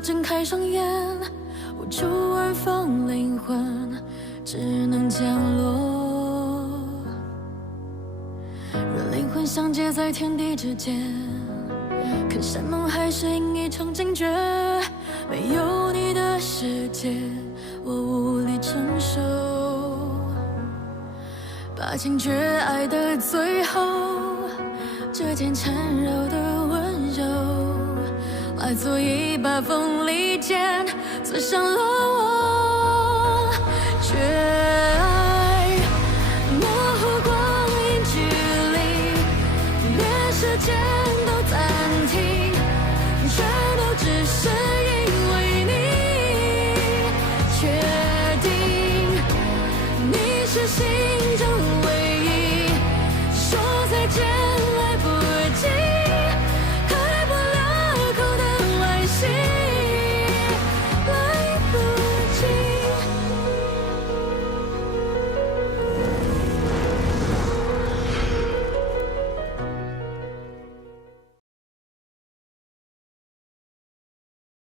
睁开双眼，无处安放灵魂，只能降落。若灵魂相接在天地之间，可山盟海誓因一场惊觉。没有你的世界，我无力承受。把情绝爱的最后，这件缠绕的温柔，来做一把锋利剑，刺伤了我。绝爱模糊光阴距离，连时间都暂停，全都只是因为你。确定你是心。